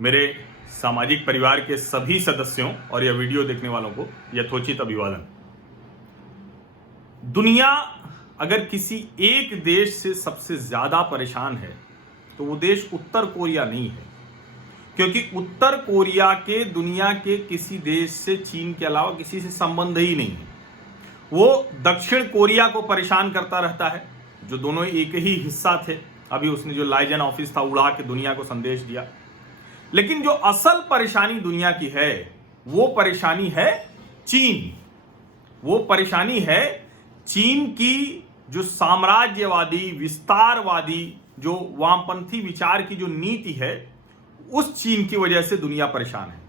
मेरे सामाजिक परिवार के सभी सदस्यों और यह वीडियो देखने वालों को यथोचित अभिवादन। दुनिया अगर किसी एक देश से सबसे ज्यादा परेशान है तो वो देश उत्तर कोरिया नहीं है, क्योंकि उत्तर कोरिया के दुनिया के किसी देश से, चीन के अलावा किसी से संबंध ही नहीं है। वो दक्षिण कोरिया को परेशान करता रहता है, जो दोनों एक ही हिस्सा थे। अभी उसने जो लाइजन ऑफिस था उड़ा के दुनिया को संदेश दिया। लेकिन जो असल परेशानी दुनिया की है वो परेशानी है चीन। वो परेशानी है चीन की जो साम्राज्यवादी, विस्तारवादी, जो वामपंथी विचार की जो नीति है, उस चीन की वजह से दुनिया परेशान है।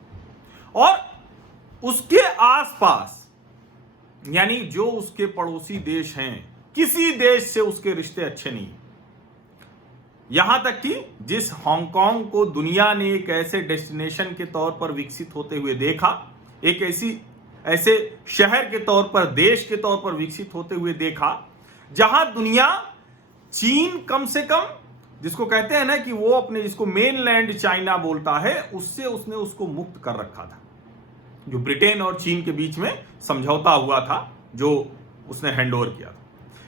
और उसके आसपास यानी जो उसके पड़ोसी देश हैं, किसी देश से उसके रिश्ते अच्छे नहीं। यहां तक कि जिस हांगकांग को दुनिया ने एक ऐसे डेस्टिनेशन के तौर पर विकसित होते हुए देखा, एक ऐसे शहर के तौर पर, देश के तौर पर विकसित होते हुए देखा, जहां दुनिया चीन कम से कम, जिसको कहते हैं ना कि वो अपने, जिसको मेनलैंड चाइना बोलता है, उससे उसने उसको मुक्त कर रखा था। जो ब्रिटेन और चीन के बीच में समझौता हुआ था, जो उसने हैंडओवर किया था।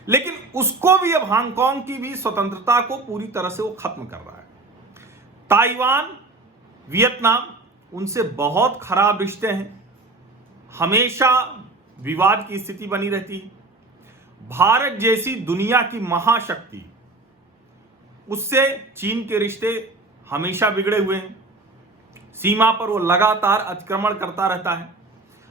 लेकिन उसको भी अब हांगकांग की भी स्वतंत्रता को पूरी तरह से वो खत्म कर रहा है। ताइवान, वियतनाम, उनसे बहुत खराब रिश्ते हैं, हमेशा विवाद की स्थिति बनी रहती है। भारत जैसी दुनिया की महाशक्ति, उससे चीन के रिश्ते हमेशा बिगड़े हुए हैं। सीमा पर वो लगातार अतिक्रमण करता रहता है।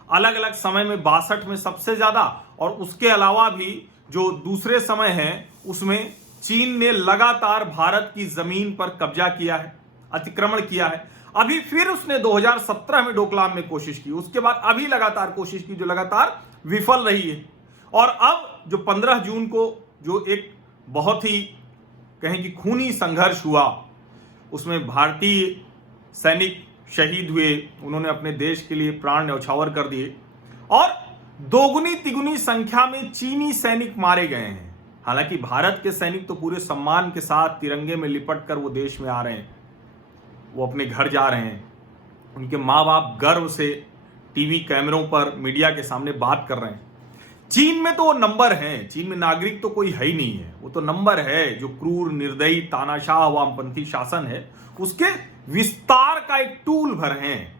अलग अलग समय में 62 में सबसे ज्यादा, और उसके अलावा भी जो दूसरे समय हैं उसमें चीन ने लगातार भारत की जमीन पर कब्जा किया है, अतिक्रमण किया है। अभी फिर उसने 2017 में डोकलाम में कोशिश की, उसके बाद अभी लगातार कोशिश की, जो लगातार विफल रही है। और अब जो 15 जून को जो एक बहुत ही कहें कि खूनी संघर्ष हुआ, उसमें भारतीय सैनिक शहीद हुए, उन्होंने अपने देश के लिए प्राण न्यौछावर कर दिए, और दोगुनी तिगुनी संख्या में चीनी सैनिक मारे गए हैं। हालांकि भारत के सैनिक तो पूरे सम्मान के साथ तिरंगे में लिपट कर वो देश में आ रहे हैं, वो अपने घर जा रहे हैं, उनके माँ बाप गर्व से टीवी कैमरों पर, मीडिया के सामने बात कर रहे हैं। चीन में तो वो नंबर हैं, चीन में नागरिक तो कोई है ही नहीं है, वो तो नंबर है। जो क्रूर, निर्दयी, तानाशाह वामपंथी शासन है, उसके विस्तार का एक टूल भर हैं।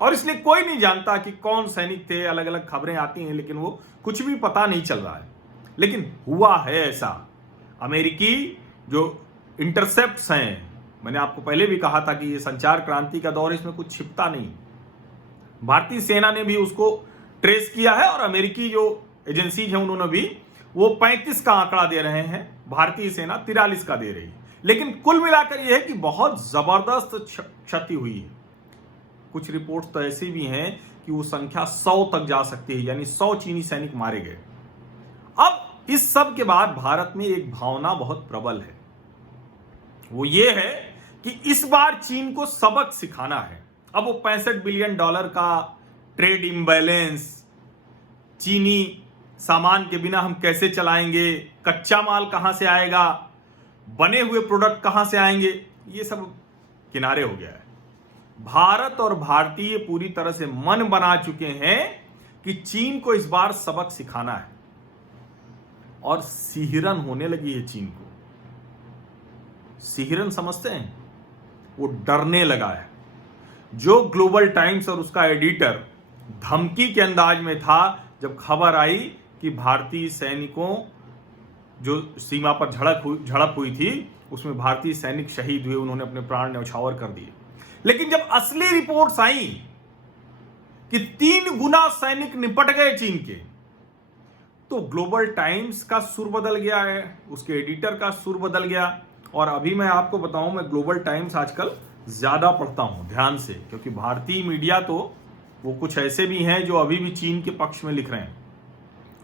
और इसलिए कोई नहीं जानता कि कौन सैनिक थे। अलग अलग खबरें आती हैं, लेकिन वो कुछ भी पता नहीं चल रहा है। लेकिन हुआ है ऐसा। अमेरिकी जो इंटरसेप्ट्स हैं, मैंने आपको पहले भी कहा था कि ये संचार क्रांति का दौर, इसमें कुछ छिपता नहीं। भारतीय सेना ने भी उसको ट्रेस किया है, और अमेरिकी जो एजेंसीज हैं उन्होंने भी वो 35 का आंकड़ा दे रहे हैं, भारतीय सेना 43 का दे रही है। लेकिन कुल मिलाकर यह है कि बहुत जबरदस्त क्षति हुई है। कुछ रिपोर्ट्स तो ऐसी भी हैं कि वो संख्या 100 तक जा सकती है, यानी 100 चीनी सैनिक मारे गए। अब इस सब के बाद भारत में एक भावना बहुत प्रबल है, वो ये है कि इस बार चीन को सबक सिखाना है। अब वो $65 बिलियन का ट्रेड इम्बैलेंस, चीनी सामान के बिना हम कैसे चलाएंगे, कच्चा माल कहां से आएगा, बने हुए प्रोडक्ट कहां से आएंगे, ये सब किनारे हो गया है। भारत और भारतीय पूरी तरह से मन बना चुके हैं कि चीन को इस बार सबक सिखाना है, और सिहरन होने लगी है चीन को। सिहरन समझते हैं, वो डरने लगा है। जो ग्लोबल टाइम्स और उसका एडिटर धमकी के अंदाज में था जब खबर आई कि भारतीय सैनिकों, जो सीमा पर झड़प हुई थी, उसमें भारतीय सैनिक शहीद हुए, उन्होंने अपने प्राण न्यौछावर कर दिए। लेकिन जब असली रिपोर्ट्स आई कि 3 गुना सैनिक निपट गए चीन के, तो ग्लोबल टाइम्स का सुर बदल गया है, उसके एडिटर का सुर बदल गया। और अभी मैं आपको बताऊं, मैं ग्लोबल टाइम्स आजकल ज्यादा पढ़ता हूं ध्यान से, क्योंकि भारतीय मीडिया तो वो कुछ ऐसे भी हैं जो अभी भी चीन के पक्ष में लिख रहे हैं।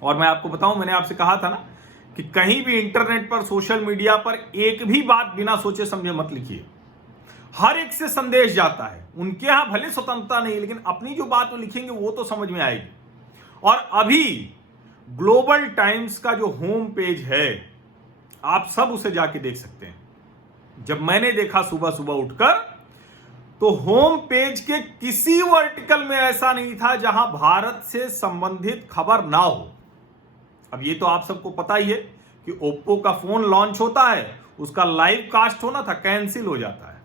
और मैं आपको बताऊं, मैंने आपसे कहा था ना कि कहीं भी इंटरनेट पर, सोशल मीडिया पर एक भी बात बिना सोचे समझे मत लिखिए। हर एक से संदेश जाता है। उनके यहां भले स्वतंत्रता नहीं, लेकिन अपनी जो बात वो लिखेंगे वो तो समझ में आएगी। और अभी ग्लोबल टाइम्स का जो होम पेज है, आप सब उसे जाके देख सकते हैं। जब मैंने देखा सुबह सुबह उठकर, तो होम पेज के किसी वर्टिकल में ऐसा नहीं था जहां भारत से संबंधित खबर ना हो। अब ये तो आप सबको पता ही है कि ओप्पो का फोन लॉन्च होता है, उसका लाइव कास्ट होना था, कैंसिल हो जाता है।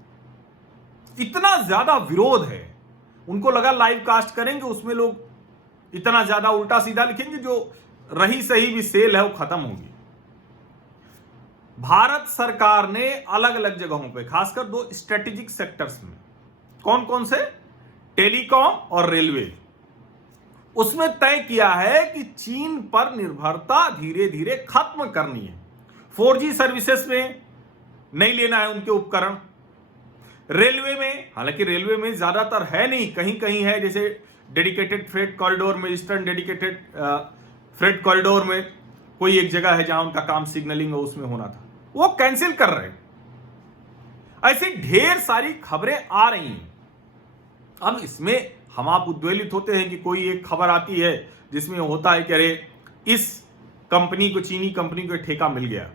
इतना ज्यादा विरोध है, उनको लगा लाइव कास्ट करेंगे, उसमें लोग इतना ज्यादा उल्टा सीधा लिखेंगे, जो रही सही भी सेल है वो खत्म होगी। भारत सरकार ने अलग अलग जगहों पे, खासकर 2 स्ट्रेटेजिक सेक्टर्स में, कौन कौन से, टेलीकॉम और रेलवे, उसमें तय किया है कि चीन पर निर्भरता धीरे धीरे खत्म करनी है। 4G सर्विसेज में नहीं लेना है उनके उपकरण। रेलवे में, हालांकि रेलवे में ज्यादातर है नहीं, कहीं कहीं है, जैसे डेडिकेटेड फ्रेट कॉरिडोर में, ईस्टर्न डेडिकेटेड फ्रेट कॉरिडोर में कोई एक जगह है जहां उनका काम सिग्नलिंग हो, उसमें होना था, वो कैंसिल कर रहे हैं। ऐसी ढेर सारी खबरें आ रही हैं। अब इसमें हम आप उद्वेलित होते हैं कि कोई एक खबर आती है जिसमें होता है कि अरे इस कंपनी को, चीनी कंपनी को ठेका मिल गया।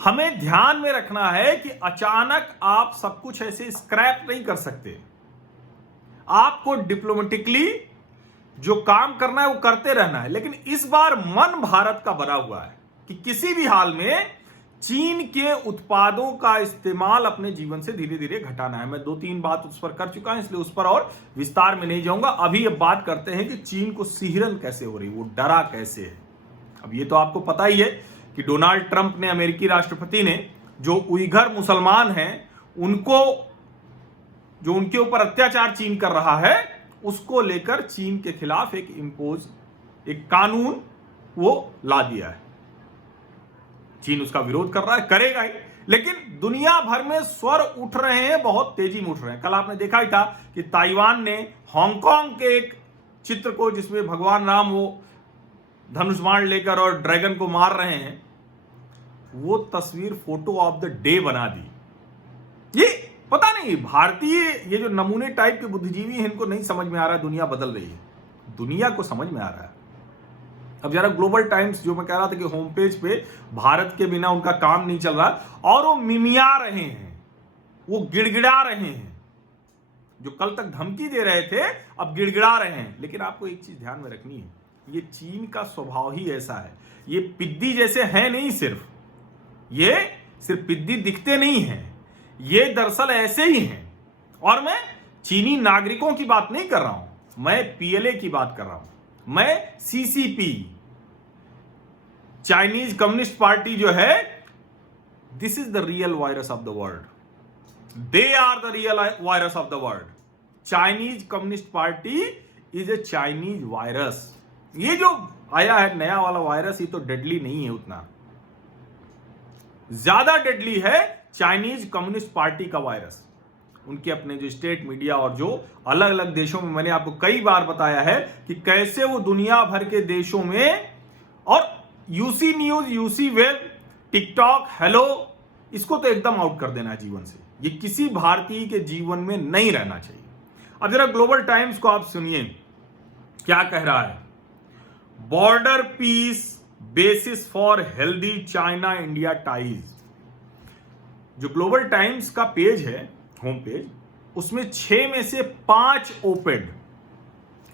हमें ध्यान में रखना है कि अचानक आप सब कुछ ऐसे स्क्रैप नहीं कर सकते। आपको डिप्लोमेटिकली जो काम करना है वो करते रहना है। लेकिन इस बार मन भारत का बना हुआ है कि किसी भी हाल में चीन के उत्पादों का इस्तेमाल अपने जीवन से धीरे धीरे घटाना है। मैं 2-3 बात उस पर कर चुका हूं, इसलिए उस पर और विस्तार में नहीं जाऊंगा। अभी अब बात करते हैं कि चीन को सिहरन कैसे हो रही, वो डरा कैसे है। अब ये तो आपको पता ही है कि डोनाल्ड ट्रंप ने, अमेरिकी राष्ट्रपति ने, जो उइगर मुसलमान हैं उनको, जो उनके ऊपर अत्याचार चीन कर रहा है, उसको लेकर चीन के खिलाफ एक कानून वो ला दिया है। चीन उसका विरोध कर रहा है, करेगा ही, लेकिन दुनिया भर में स्वर उठ रहे हैं, बहुत तेजी में उठ रहे हैं। कल आपने देखा ही था कि ताइवान ने हांगकांग के एक चित्र को, जिसमें भगवान राम वो धनुष बाण लेकर और ड्रैगन को मार रहे हैं, वो तस्वीर फोटो ऑफ द डे बना दी। ये पता नहीं, भारतीय ये जो नमूने टाइप के बुद्धिजीवी हैं, इनको नहीं समझ में आ रहा है दुनिया बदल रही है। दुनिया को समझ में आ रहा है। अब जरा ग्लोबल टाइम्स, जो मैं कह रहा था कि होम पेज पे भारत के बिना उनका काम नहीं चल रहा, और वो मिमिया रहे हैं, वो गिड़गिड़ा रहे हैं। जो कल तक धमकी दे रहे थे अब गिड़गिड़ा रहे हैं। लेकिन आपको एक चीज ध्यान में रखनी है, ये चीन का स्वभाव ही ऐसा है। ये पिद्दी जैसे है नहीं, ये सिर्फ पिद्दी दिखते नहीं हैं, ये दरअसल ऐसे ही हैं। और मैं चीनी नागरिकों की बात नहीं कर रहा हूं, मैं पीएलए की बात कर रहा हूं। मैं सीसीपी, चाइनीज कम्युनिस्ट पार्टी जो है, this is the real virus of the world. They are the real virus of the world. Chinese communist party is a Chinese virus. ये जो आया है नया वाला वायरस, ये तो डेडली नहीं है, उतना ज्यादा डेडली है चाइनीज कम्युनिस्ट पार्टी का वायरस। उनके अपने जो स्टेट मीडिया और जो अलग अलग देशों में, मैंने आपको कई बार बताया है कि कैसे वो दुनिया भर के देशों में, और UC news, UC web, TikTok, hello, इसको तो एकदम आउट कर देना है जीवन से। ये किसी भारतीय के जीवन में नहीं रहना चाहिए। अब जरा ग्लोबल टाइम्स को आप सुनिए क्या कह रहा है। Border peace basis for healthy China India ties. जो ग्लोबल टाइम्स का पेज है, होम पेज, उसमें 6 में से 5 ओपेड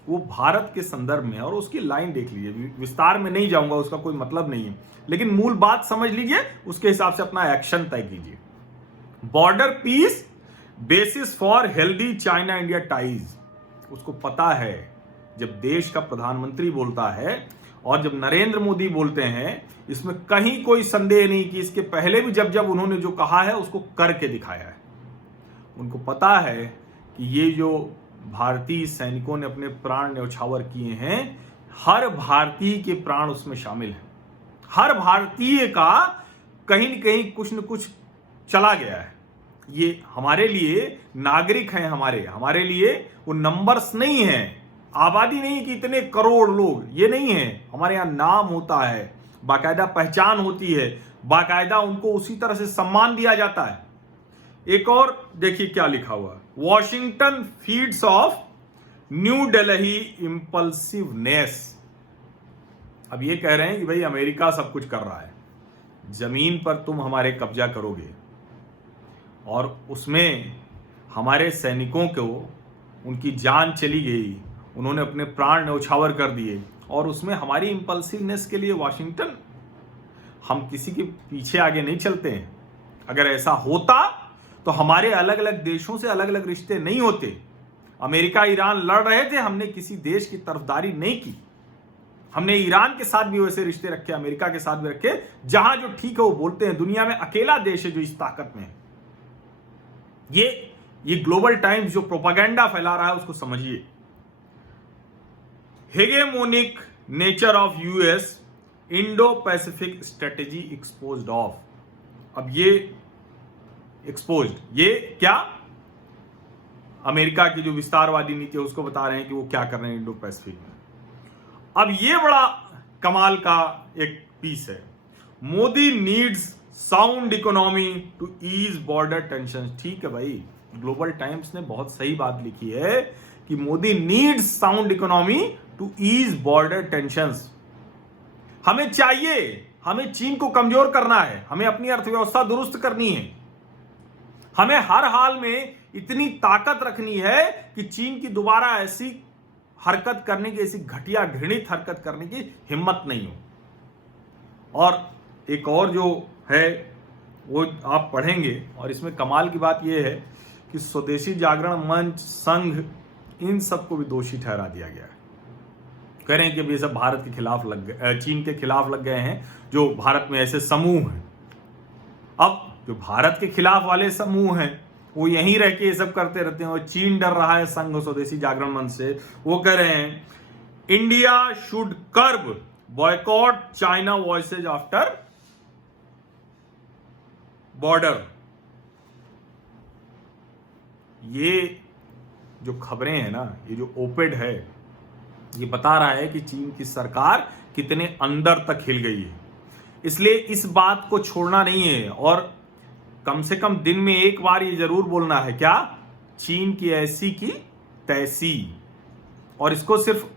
वो भारत के संदर्भ में, और उसकी लाइन देख लीजिए। विस्तार में नहीं जाऊंगा, उसका कोई मतलब नहीं है, लेकिन मूल बात समझ लीजिए, उसके हिसाब से अपना एक्शन तय कीजिए। Border peace basis for healthy China India ties. उसको पता है, जब देश का प्रधानमंत्री बोलता है और जब नरेंद्र मोदी बोलते हैं, इसमें कहीं कोई संदेह नहीं कि इसके पहले भी जब जब उन्होंने जो कहा है उसको करके दिखाया है। उनको पता है कि ये जो भारतीय सैनिकों ने अपने प्राण न्यौछावर किए हैं, हर भारतीय के प्राण उसमें शामिल हैं। हर भारतीय का कहीं न कहीं कुछ न कुछ चला गया है। ये हमारे लिए नागरिक हैं, हमारे लिए वो नंबर्स नहीं हैं, आबादी नहीं कि इतने करोड़ लोग, ये नहीं है। हमारे यहाँ नाम होता है, बाकायदा पहचान होती है, बाकायदा उनको उसी तरह से सम्मान दिया जाता है। एक और देखिए क्या लिखा हुआ, Washington feeds off New Delhi impulsiveness. अब ये कह रहे हैं कि भाई अमेरिका सब कुछ कर रहा है, जमीन पर तुम हमारे कब्जा करोगे और उसमें हमारे सैनिकों को उनकी जान चली गई, उन्होंने अपने प्राण न्यौछावर कर दिए, और उसमें हमारी इंपल्सिवनेस के लिए वाशिंगटन, हम किसी के पीछे आगे नहीं चलते हैं। अगर ऐसा होता तो हमारे अलग अलग देशों से अलग अलग रिश्ते नहीं होते। अमेरिका ईरान लड़ रहे थे, हमने किसी देश की तरफदारी नहीं की। हमने ईरान के साथ भी वैसे रिश्ते रखे, अमेरिका के साथ भी रखे, जहां जो ठीक है वो बोलते हैं। दुनिया में अकेला देश है जो इस ताकत में है। ये ग्लोबल टाइम्स जो प्रोपागेंडा फैला रहा है उसको समझिए। Hegemonic nature of US Indo Pacific strategy exposed of. अब ये एक्सपोज्ड, ये क्या, अमेरिका की जो विस्तारवादी नीति है उसको बता रहे हैं कि वो क्या कर रहे हैं इंडो पैसिफिक में। अब ये बड़ा कमाल का एक पीस है। Modi needs sound economy to ease border tension. ठीक है भाई, ग्लोबल टाइम्स ने बहुत सही बात लिखी है कि Modi needs sound economy to ease border tensions. हमें चाहिए, हमें चीन को कमजोर करना है, हमें अपनी अर्थव्यवस्था दुरुस्त करनी है, हमें हर हाल में इतनी ताकत रखनी है कि चीन की दोबारा ऐसी हरकत करने की, ऐसी घटिया घृणित हरकत करने की हिम्मत नहीं हो। और एक और जो है वो आप पढ़ेंगे, और इसमें कमाल की बात यह है कि स्वदेशी जागरण मंच, संघ, इन सबको भी दोषी ठहरा दिया गया है। कह रहे हैं कि ये सब भारत के खिलाफ लग गए, चीन के खिलाफ लग गए हैं, जो भारत में ऐसे समूह हैं। अब जो भारत के खिलाफ वाले समूह हैं वो यहीं रह के ये सब करते रहते हैं, और चीन डर रहा है संघ स्वदेशी जागरण मंच से। वो कह रहे हैं India should curb boycott China voices after border. ये जो खबरें हैं ना, ये जो ओपेड है, ये बता रहा है कि चीन की सरकार कितने अंदर तक हिल गई है। इसलिए इस बात को छोड़ना नहीं है, और कम से कम दिन में एक बार ये जरूर बोलना है, क्या, चीन की ऐसी की तैसी। और इसको सिर्फ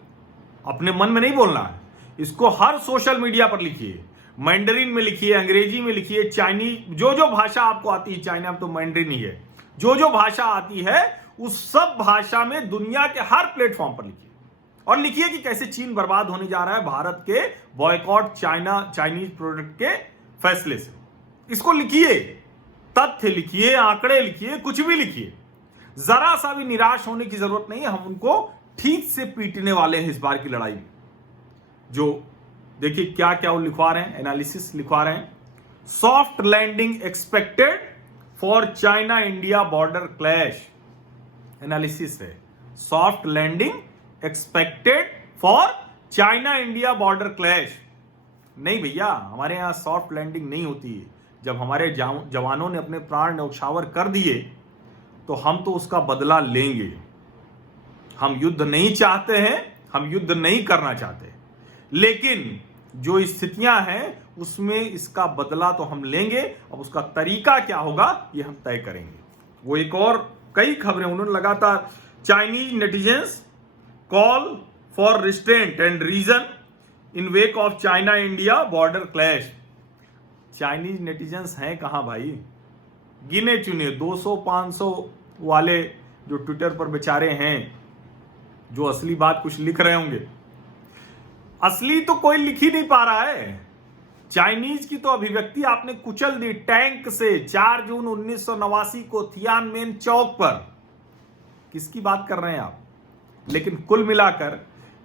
अपने मन में नहीं बोलना है, इसको हर सोशल मीडिया पर लिखिए, मैंडरीन में लिखिए, अंग्रेजी में लिखिए, चाइनीज, जो जो भाषा आपको आती है, चाइना में तो मैंडरीन ही है, जो जो भाषा आती है उस सब भाषा में दुनिया के हर प्लेटफॉर्म पर लिखिए, और लिखिए कि कैसे चीन बर्बाद होने जा रहा है भारत के बॉयकॉट चाइनीज प्रोडक्ट के फैसले से। इसको लिखिए, तथ्य लिखिए, आंकड़े लिखिए, कुछ भी लिखिए। जरा सा भी निराश होने की जरूरत नहीं है। हम उनको ठीक से पीटने वाले हैं इस बार की लड़ाई में। जो देखिए क्या क्या वो लिखवा रहे हैं, एनालिसिस लिखवा रहे हैं। Soft landing expected for China India border clash. Analysis है, soft landing expected for China India border clash. नहीं भैया, हमारे यहां सॉफ्ट लैंडिंग नहीं होती है। जब हमारे जवानों ने अपने प्राण न्यौछावर कर दिए तो हम तो उसका बदला लेंगे। हम युद्ध नहीं चाहते हैं, हम युद्ध नहीं करना चाहते, लेकिन जो स्थितियां हैं उसमें इसका बदला तो हम लेंगे। अब उसका तरीका क्या होगा ये हम तय करेंगे। वो एक और कई खबरें उन्होंने लगातार, Chinese netizens call for restraint and reason in wake of China India border clash. Chinese netizens हैं कहां भाई, गिने चुने 200-500 वाले जो ट्विटर पर बेचारे हैं, जो असली बात कुछ लिख रहे होंगे। असली तो कोई लिख ही नहीं पा रहा है। चाइनीज की तो अभिव्यक्ति आपने कुचल दी टैंक से 4 जून 1989 को थियानमेन चौक पर। किसकी बात कर रहे हैं आप? लेकिन कुल मिलाकर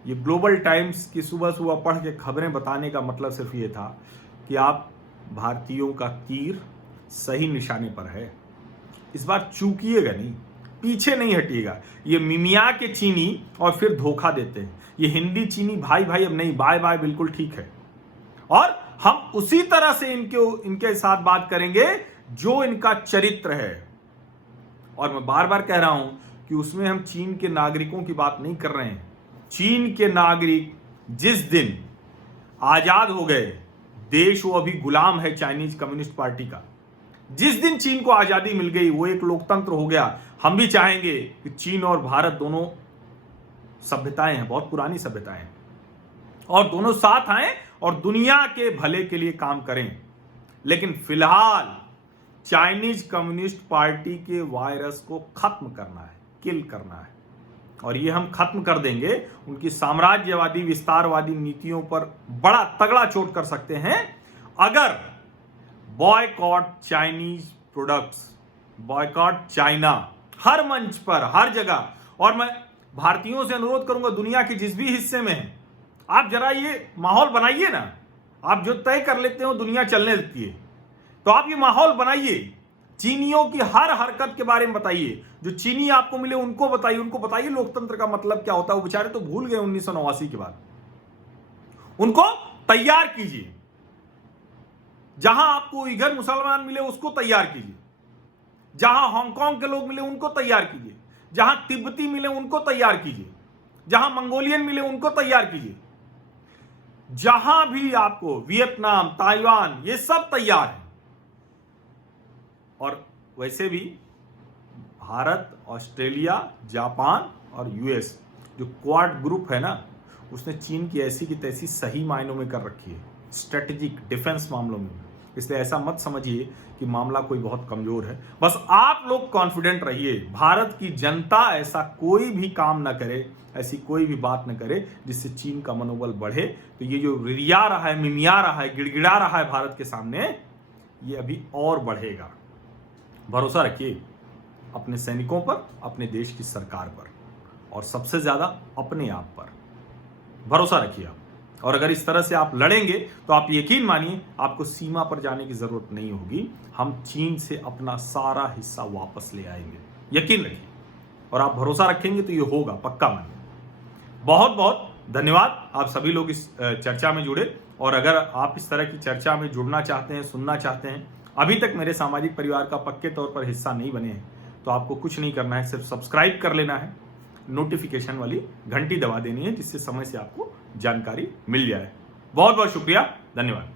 ये ग्लोबल टाइम्स की सुबह सुबह पढ़ के खबरें बताने का मतलब सिर्फ ये था कि आप भारतीयों का तीर सही निशाने पर है। इस बार चूकिएगा नहीं, पीछे नहीं हटिएगा। ये मिमिया के चीनी और फिर धोखा देते हैं। ये हिंदी चीनी भाई भाई अब नहीं, बाय बाय, बिल्कुल ठीक है। और हम उसी तरह से इनके साथ बात करेंगे जो इनका चरित्र है। और मैं बार बार कह रहा हूं कि उसमें हम चीन के नागरिकों की बात नहीं कर रहे हैं। चीन के नागरिक जिस दिन आजाद हो गए, देश वो अभी गुलाम है चाइनीज कम्युनिस्ट पार्टी का। जिस दिन चीन को आजादी मिल गई, वो एक लोकतंत्र हो गया। हम भी चाहेंगे कि चीन और भारत दोनों सभ्यताएं हैं, बहुत पुरानी सभ्यताएं हैं, और दोनों साथ आए और दुनिया के भले के लिए काम करें। लेकिन फिलहाल चाइनीज कम्युनिस्ट पार्टी के वायरस को खत्म करना है, किल करना है। और ये हम खत्म कर देंगे, उनकी साम्राज्यवादी विस्तारवादी नीतियों पर बड़ा तगड़ा चोट कर सकते हैं अगर boycott Chinese products, boycott China हर मंच पर, हर जगह। और मैं भारतीयों से अनुरोध करूंगा, दुनिया के जिस भी हिस्से में हैं, आप जरा ये माहौल बनाइए ना। आप जो तय कर लेते हो दुनिया चलने देती है, तो आप ये माहौल बनाइए। चीनियों की हर हरकत के बारे में बताइए, जो चीनी आपको मिले उनको बताइए, उनको बताइए लोकतंत्र का मतलब क्या होता है। वो बेचारे तो भूल गए 1989 के बाद। उनको तैयार कीजिए। जहां आपको उइगर मुसलमान मिले उसको तैयार कीजिए, जहां हांगकांग के लोग मिले उनको तैयार कीजिए, जहां तिब्बती मिले उनको तैयार कीजिए, जहां मंगोलियन मिले उनको तैयार कीजिए। जहां भी आपको वियतनाम, ताइवान, ये सब तैयार है। और वैसे भी भारत, ऑस्ट्रेलिया, जापान और यूएस जो क्वाड ग्रुप है ना, उसने चीन की ऐसी की तैसी सही मायनों में कर रखी है, स्ट्रेटेजिक डिफेंस मामलों में। इसलिए ऐसा मत समझिए कि मामला कोई बहुत कमजोर है। बस आप लोग कॉन्फिडेंट रहिए, भारत की जनता ऐसा कोई भी काम ना करे, ऐसी कोई भी बात न करे जिससे चीन का मनोबल बढ़े। तो ये जो रिरिया रहा है, मिमिया रहा है, गिड़गिड़ा रहा है भारत के सामने, ये अभी और बढ़ेगा। भरोसा रखिए अपने सैनिकों पर, अपने देश की सरकार पर, और सबसे ज्यादा अपने आप पर भरोसा रखिए आप। और अगर इस तरह से आप लड़ेंगे तो आप यकीन मानिए आपको सीमा पर जाने की जरूरत नहीं होगी। हम चीन से अपना सारा हिस्सा वापस ले आएंगे, यकीन रखिए। और आप भरोसा रखेंगे तो ये होगा, पक्का मानिए। बहुत बहुत धन्यवाद आप सभी लोग इस चर्चा में जुड़े। और अगर आप इस तरह की चर्चा में जुड़ना चाहते हैं, सुनना चाहते हैं, अभी तक मेरे सामाजिक परिवार का पक्के तौर पर हिस्सा नहीं बने हैं, तो आपको कुछ नहीं करना है, सिर्फ सब्सक्राइब कर लेना है, नोटिफिकेशन वाली घंटी दबा देनी है, जिससे समय से आपको जानकारी मिल जाए। बहुत बहुत शुक्रिया, धन्यवाद।